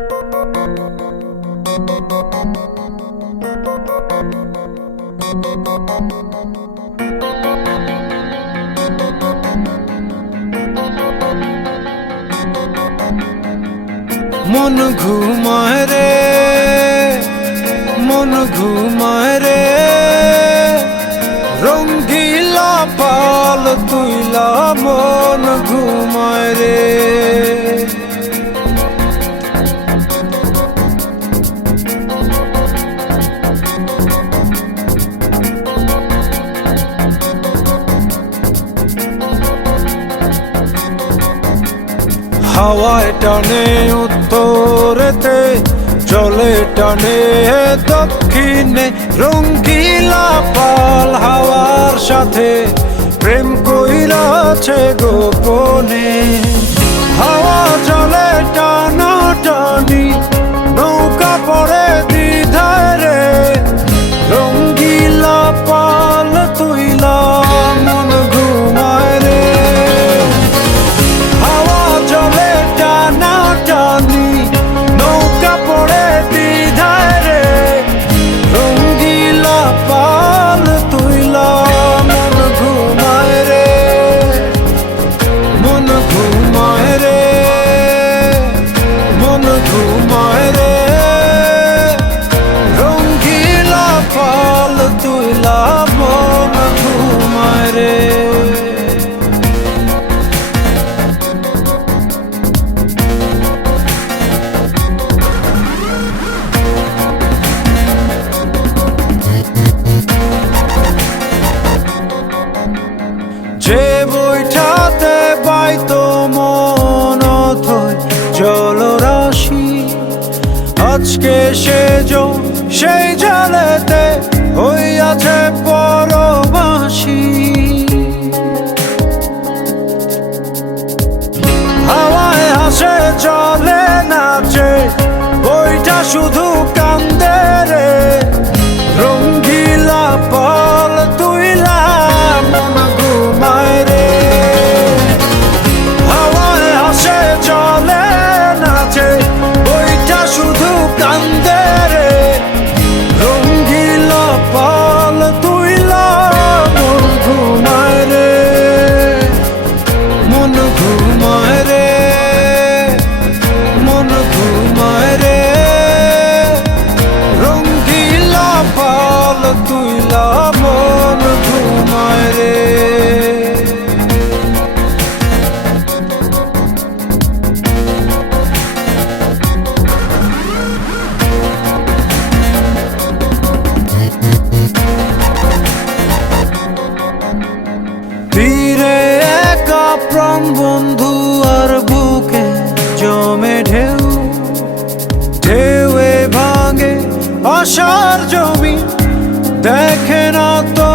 মন ঘুমায় রে, মন ঘুমায় রে, রঙ্গিলা পাল তুইলা মন ঘুমায় রে। হাওয়ায় টানে উত্তরেতে, জলে টানে দক্ষিণে, রঙ্গিলা পাল হাওয়ার সাথে প্রেম কইরাছে গোপনে। হাওয়া চলে টানা টানি, নৌকা পড়ে দ্বিধায় রে, রঙ্গিলা পাল তুইলা মন ঘুমায় রে। হাওয়া চলে টানা টানি, নৌকা পড়ে দ্বিধায় রে, রঙ্গিলা পাল তুইলা মন ঘুমায় রে, মন ঘুমায় রে, মন ঘুমায় রে, রঙ্গিলা পাল তুইলা মন ঘুমায় রে। যে বইটাতে বাইতো মন অথই জলরাশি, আজকে সেই জলেতে হইয়াছে পরবাসী। হাওয়ায় হাসে চলে নাচে, বইটা শুধু কান্দে রে, রঙ্গিলা পাল তুইলা মন ঘুমায় রে। হাওয়ায় হাসে চলে নাচে, বইটা শুধু কান্দে রে, রঙ্গিলা পাল তুইলা মন ঘুমায় রে, মন ঘুমায় রে, মন ঘুমায় রে, রঙ্গিলা পাল তুইলা মন ঘুমায় রে। তীরে একা প্রাণ বন্ধু আর বুকে জমে ঢেউ, ঢেউয়ে ভাঙে আশার জমি, দেখে না তো